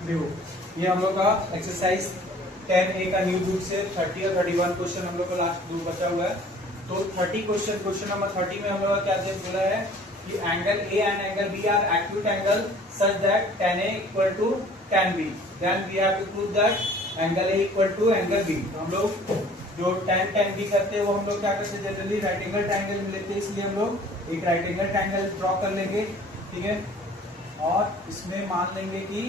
देखो ये हम लोग का एक्सरसाइज 10A का न्यू बुक से 30 और 31 क्वेश्चन हम लोग का लास्ट दो बचा हुआ है। तो 30 क्वेश्चन नंबर 30 में हम लोग का क्या बोला है कि angle A and angle B are acute angle such that tan A equal to tan B, then we have to prove that angle A equal to angle B। तो हम लोग जो tan B करते हैं वो हम लोग क्या करते हैं, जनरली राइट एंगल ट्रायंगल में लेते हैं, इसलिए हम लोग एक राइट एंगल ट्रायंगल ड्रॉ कर लेंगे, ठीक है। और इसमें मान लेंगे कि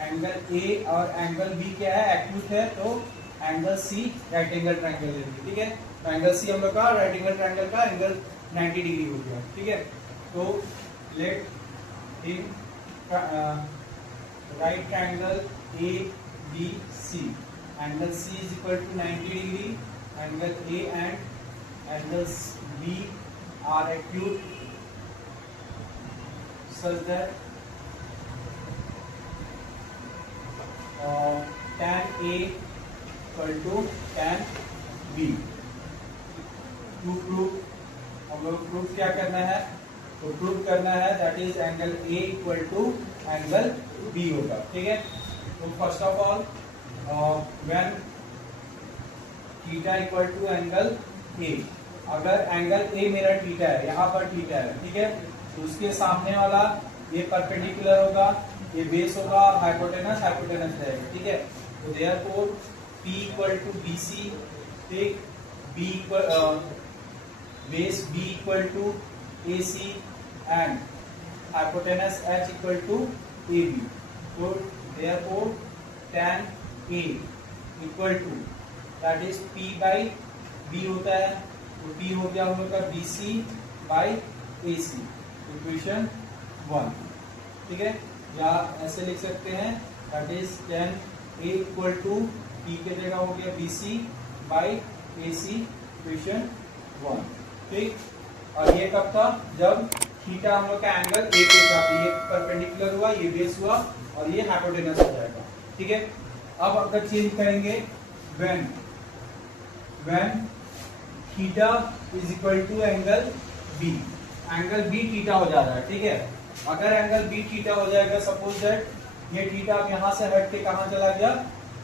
एंगल ए और एंगल बी क्या है, एक्यूट है, तो angle C right angle triangle लेंगे, ठीक है। तो एंगल सी हम लोग का राइट एंगल ट्रायंगल का एंगल 90 डिग्री हो गया, ठीक है। तो let in right triangle A B C, angle C is equal to 90 degree, angle A and angle B are acute such that tan A equal to tan B। To prove हम लोग proof क्या करना है, तो prove करना है that is angle A equal to angle B होगा, ठीक है। तो first of all when theta equal to angle A, अगर एंगल A मेरा थीटा है, यहाँ पर थीटा है, ठीक है, तो उसके सामने वाला ये परपेंडिकुलर होगा, ये बेस होगा, हाइपोटेनस रहेगा, ठीक है। तो therefore P equal to BC, ठीक, B equal base B equal to AC and hypotenuse H equal to AB। तो therefore tan A equal to that is P by B होता है, तो P हो गया हम लोग का BC बाई AC, इक्वेशन 1, ठीक है। या ऐसे लिख सकते हैं that is tan A equal to P के जगह हो गया BC बाई AC, इक्वेशन 1, ठीक। और ये कब था, जब थीटा हम लोग का एंगल A पे था, ये परपेंडिकुलर हुआ, ये बेस हुआ और ये हाइपोटेनस हो जाएगा, ठीक है। अब अगर चेंज करेंगे when theta is equal to angle B, angle B theta हो जा रहा है, ठीक है। अगर एंगल B थीटा हो जाएगा, सपोज दैट ये थीटा अब यहाँ से हट के कहाँ चला गया,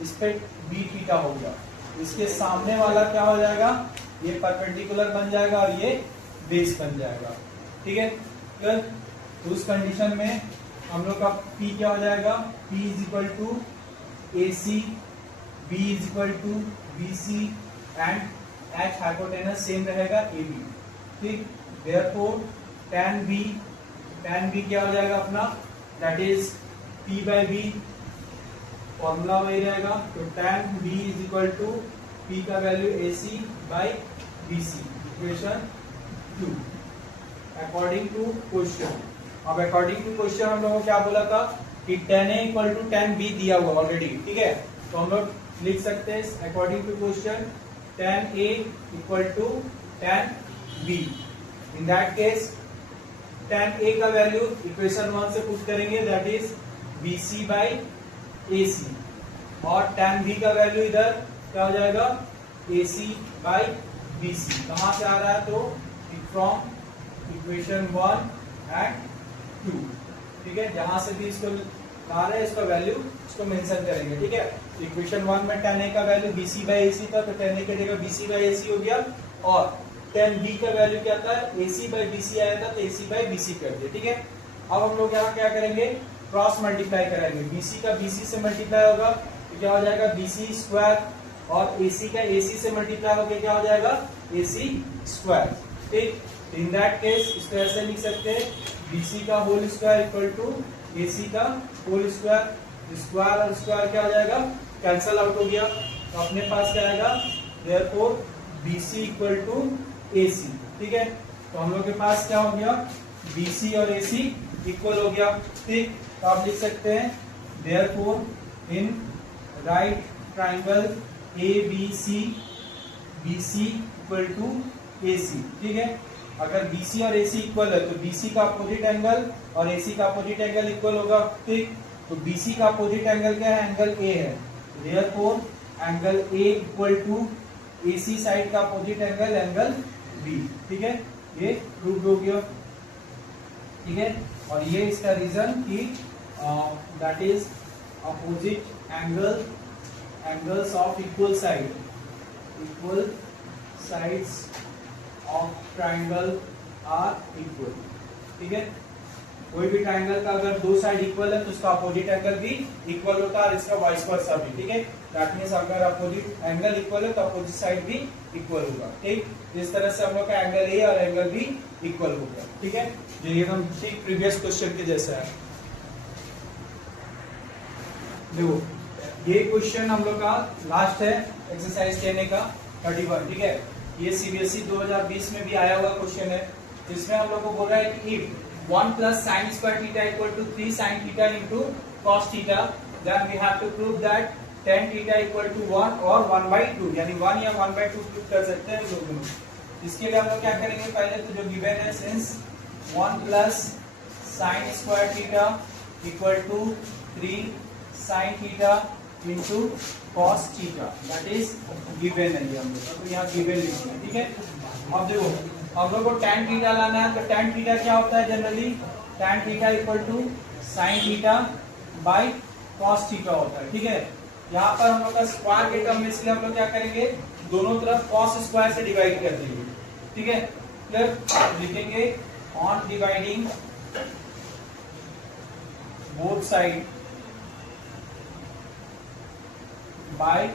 इस पे B थीटा हो गया, इसके सामने वाला क्या हो जाएगा, ये परपेंडिकुलर बन जाएगा और ये बेस बन जाएगा, ठीक है। क्लियर। तो उस कंडीशन में हम लोग का P क्या हो जाएगा, P is equal to AC, B is equal to BC and H hypotenuse same रहेगा AB, ठीक। देयरफॉर tan B क्या हो जाएगा अपना, that is P by B, formula वही रहेगा। तो tan B is equal to P का value AC by BC, equation 2 according to question. अब अकॉर्डिंग टू क्वेश्चन हम लोगों को क्या बोला था कि tan A equal to tan B दिया हुआ ऑलरेडी, ठीक है। तो हम लोग लिख सकते हैं according to question tan A equal to tan B। In that case tan A का वैल्यू इक्वेशन 1 से पुट करेंगे, that is BC by AC, और tan B का वैल्यू इधर क्या हो जाएगा, AC बाई BC। कहां से आ रहा है, तो फ्रॉम इक्वेशन 1 एंड 2, ठीक है। जहां से भी इसको ला रहे हैं इसका वैल्यू इसको मेंशन करेंगे, ठीक है। तो इक्वेशन 1 में tan A का वैल्यू BC बाई AC था, तो tan A की जगह BC बाई AC हो गया, और tan B का वैल्यू क्या था, AC बाई BC आया था, तो AC बाई BC कर दिया, ठीक है। अब हम लोग यहाँ क्या करेंगे, क्रॉस मल्टीप्लाई कराएंगे, BC का BC से मल्टीप्लाई होगा तो क्या हो जाएगा BC स्क्वायर, और AC का AC से मल्टीप्लाई होकर क्या हो जाएगा AC स्क्वायर, ठीक। इन दैट केस इसको ऐसे लिख सकते हैं BC का whole square equal to AC का होल स्क्वायर, स्क्वायर और स्क्वायर क्या हो जाएगा, कैंसल आउट हो गया, तो अपने पास क्या आएगा, therefore BC equal to AC, ठीक है। तो हम लोग के पास क्या हो गया, BC और AC इक्वल हो गया, ठीक। तो आप लिख सकते हैं therefore in right triangle ABC BC equal to AC, ठीक है। अगर BC और AC इक्वल है तो BC का अपोजिट एंगल और AC का अपोजिट एंगल इक्वल होगा, ठीक। तो BC का अपोजिट एंगल क्या है, एंगल A है, therefore angle A equal to AC side का अपोजिट एंगल B, ठीक है। ये प्रूव हो गया, ठीक है। और ये इसका रीजन कि that is opposite angles of equal sides of triangle are equal. ठीक है, कोई भी ट्राइंगल का अगर दो साइड इक्वल है तो उसका अपोजिट एंगल भी इक्वल होता है और इसका वाइस वर्सा भी। ठीक है, दैट मींस अगर अपोजिट एंगल इक्वल है तो अपोजिट साइड भी इक्वल होगा। ठीक, इस तरह से हम लोग का एंगल ए और एंगल बी इक्वल होगा। ठीक है, जो ये हम ठीक प्रीवियस क्वेश्चन के जैसा है। देखो ये क्वेश्चन हम लोग का लास्ट है एक्सरसाइज देने का 31। ठीक है, ये सीबीएसई 2020 में भी आया हुआ क्वेश्चन है, जिसमें हम लोग को बोल रहा है कि if 1 plus sin square theta equal to 3 sin theta into cos theta, then we have to prove that tan theta equal to 1 और 1/2, यानी 1 या 1/2 प्रूव कर सकते हैं दोनों। इसके लिए हम लोग क्या करेंगे, पहले तो जो गिवन है since 1 plus sin square theta equal to 3 sin theta into cos theta, that is given है ये हम लोग, तो यहाँ given लिखना है। ठीक है, अब देखो हम लोग को tan थीटा लाना है, तो tan थीटा क्या होता है generally, tan theta equal to sin theta by cos theta होता है। ठीक है, यहाँ पर हम लोग का स्क्वायर के टर्म में, इसलिए हम लोग क्या करेंगे, दोनों तरफ cos स्क्वायर से डिवाइड कर देंगे। ठीक है, फिर लिखेंगे on dividing both side by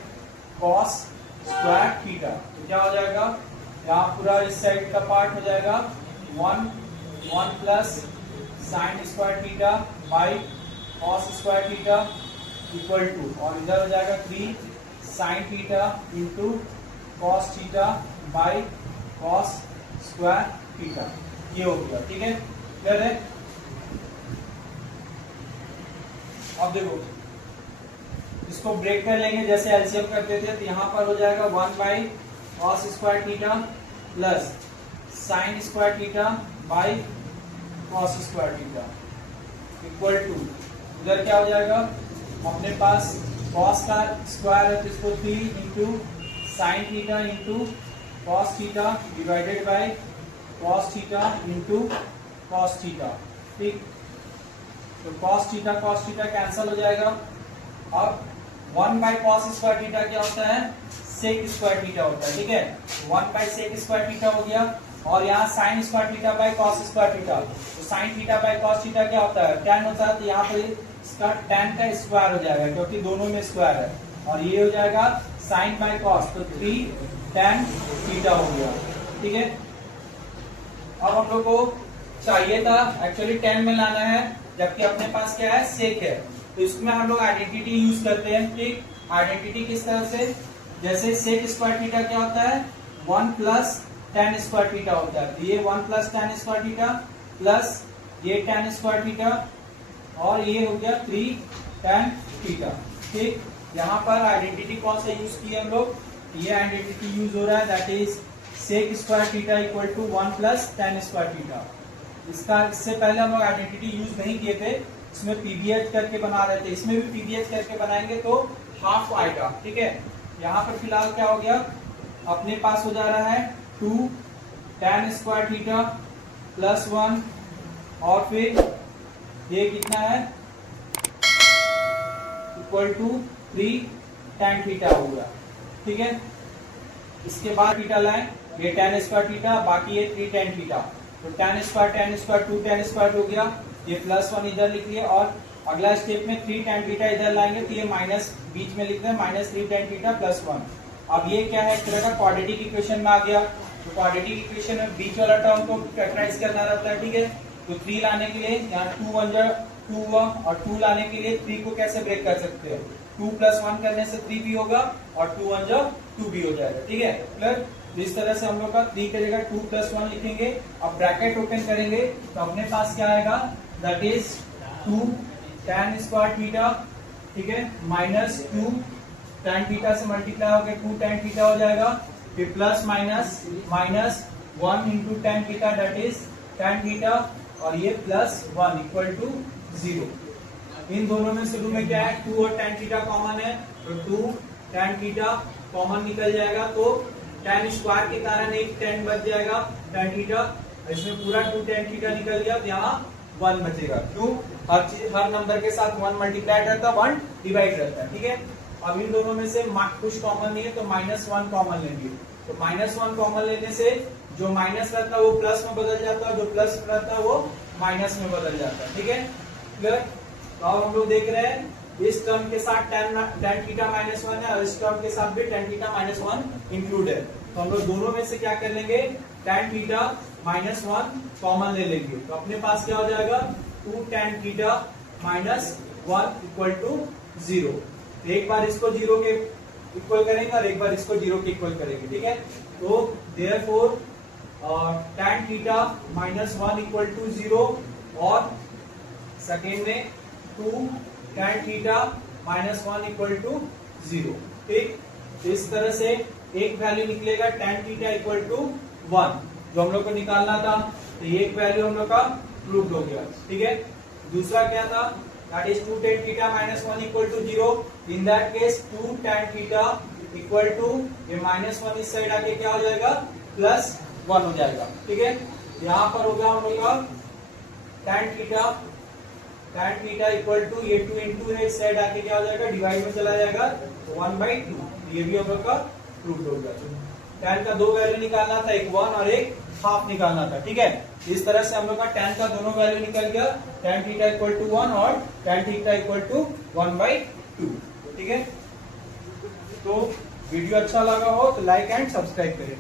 cos square theta, तो क्या हो जाएगा, यहाँ पूरा इस साइड का पार्ट हो जाएगा 1 plus sine square theta by cos square theta equal to, और इधर हो जाएगा 3 sine theta into cos theta by cos square theta. ये हो गया। ठीक है, क्लियर है। अब देखो इसको ब्रेक कर लेंगे, जैसे एलसीएम करते थे, तो यहाँ पर हो जाएगा 1 by cos square theta plus sine square theta by cos square theta equal to, इधर क्या हो जाएगा, अपने पास cos का स्क्वायर है तो इसको 3 into sine theta into cos theta divided by cos theta into cos theta. ठीक, तो cos थीटा कैंसल हो जाएगा। अब 1 बाई cos स्क्वायर थीटा क्या होता है, सेक स्क्वायर थीटा होता है। ठीक है, 1 बाई सेक स्क्वायर थीटा हो गया, और यहाँ sine square theta by cos square theta, तो sine theta by cos theta क्या होता है, tan होता है, तो यहाँ पे इसका tan का स्क्वायर हो जाएगा क्योंकि दोनों में स्क्वायर है, और ये हो जाएगा साइन बाई कॉस, तो 3 tan थीटा हो गया। ठीक है, अब हम लोग को चाहिए था एक्चुअली tan में लाना है, जबकि अपने पास क्या है, सेक है, तो इसमें हम लोग आइडेंटिटी यूज करते हैं। ठीक, आइडेंटिटी किस तरह से, जैसे सेक स्क्वायर थीटा क्या होता है, 1 प्लस tan स्क्वायर थीटा होता है, तो ये 1 plus tan square theta plus ये tan स्क्वायर थीटा, और ये हो गया 3 tan थीटा। ठीक, यहाँ पर आइडेंटिटी कौन सा यूज किया हम लोग, ये आइडेंटिटी यूज हो रहा है, that is sec square theta equal to 1 plus tan square theta. इससे पहले हम लोग आइडेंटिटी यूज नहीं किए थे, इसमें पीबीएच करके बना रहे थे, इसमें भी पीबीएच करके बनाएंगे तो हाफ आएगा। ठीक है, यहाँ पर फिलहाल क्या हो गया, अपने पास हो जा रहा है 2 tan स्क्वायर थीटा प्लस 1, और फिर ये कितना है, इक्वल टू 3 tan थीटा हो गया। ठीक है, इसके बाद थीटा लाएं, ये tan स्क्वायर थीटा, बाकी ये 3 tan थीटा, तो tan स्क्वायर 2 tan स्क्वायर हो गया, ये प्लस 1 इधर लिख लिया, और अगला स्टेप में 3 tan थीटा इधर लाएंगे, तो ये माइनस बीच में लिख दें, -3 tan थीटा प्लस 1। अब ये क्या है, एक तरह का क्वाड्रेटिक इक्वेशन में आ गया, तो क्वाड्रेटिक इक्वेशन में बीच वाला टर्म को फैक्टराइज करना रहता है। ठीक है, तो 3 लाने के लिए यहाँ 2 1 जा 2 हुआ, और 2 लाने के लिए 3 को कैसे ब्रेक कर सकते हैं, 2 प्लस 1 करने से 3 भी होगा, और 2 1 जा 2 भी हो जाएगा। ठीक है, क्लियर। तो इस तरह से हम लोग का 3 की जगह 2 प्लस 1 लिखेंगे। अब ब्रैकेट ओपन करेंगे तो अपने पास क्या आएगा, that is 2 tan square theta, ठीक है, माइनस 2 tan थीटा से मल्टीप्लाई होकर 2 tan थीटा हो जाएगा, फिर plus minus 1 into tan theta, that is tan theta, और ये प्लस 1 इक्वल टू 0। इन दोनों में शुरू में क्या है, 2 और tan थीटा कॉमन है, तो 2 tan थीटा कॉमन निकल जाएगा, तो tan स्क्वायर के कारण एक tan बच जाएगा tan थीटा, इसमें पूरा 2 tan थीटा निकल गया, तो यहाँ 1 बचेगा। क्यों? हर नंबर के साथ 1 मल्टीप्लाइड रहता है, 1 डिवाइड रहता है, ठीक है। अब इन दोनों में से कुछ कॉमन नहीं है तो -1 कॉमन लेंगे। तो -1 कॉमन लेने से जो माइनस रहता है वो प्लस में बदल जाता है, जो प्लस रहता है वो माइनस में बदल जाता है, ठीक है। क्लियर? तो अब हम लोग देख रहे हैं इस टर्म के साथ tan थीटा -1 है और इस टर्म के साथ भी tan थीटा -1 इंक्लूड है। तो हम लोग दोनों में से क्या कर लेंगे, tan थीटा -1 कॉमन ले लेंगे। तो अपने पास क्या हो जाएगा, 2 tan थीटा -1 इक्वल टू 0। एक बार इसको 0 के इक्वल करेंगे और एक बार इसको 0 के इक्वल करेंगे, ठीक है। तो therefore tan theta -1 equal to 0 और सेकेंड में 2 tan थीटा -1 इक्वल टू 0, ठीक। इस तरह से एक वैल्यू निकलेगा tan थीटा इक्वल टू 1 जो हम लोग को निकालना था। तो ये एक वैल्यू हम लोग का प्रूव्ड हो गया, ठीक है। दूसरा क्या था, that is 2 tan theta -1 equal to 0। In that case 2 tan theta equal to ये -1 इस साइड आके क्या हो जाएगा, +1 हो जाएगा, ठीक है। यहाँ पर होगा हम लोग का tan थीटा इक्वल टू ये 2 इंटू है, इस साइड आके क्या हो जाएगा, डिवाइड में चला जाएगा, तो 1/2। ये भी हम लोग का प्रूव्ड हो गया। tan का 2 वैल्यू निकालना था, एक 1 और एक हाफ निकालना था, ठीक है। इस तरह से हम लोग का tan का दोनों वैल्यू निकल गया, tan थीटा इक्वल टू 1 और tan थीटा इक्वल टू 1/2, ठीक है। तो वीडियो अच्छा लगा हो तो लाइक एंड सब्सक्राइब करें।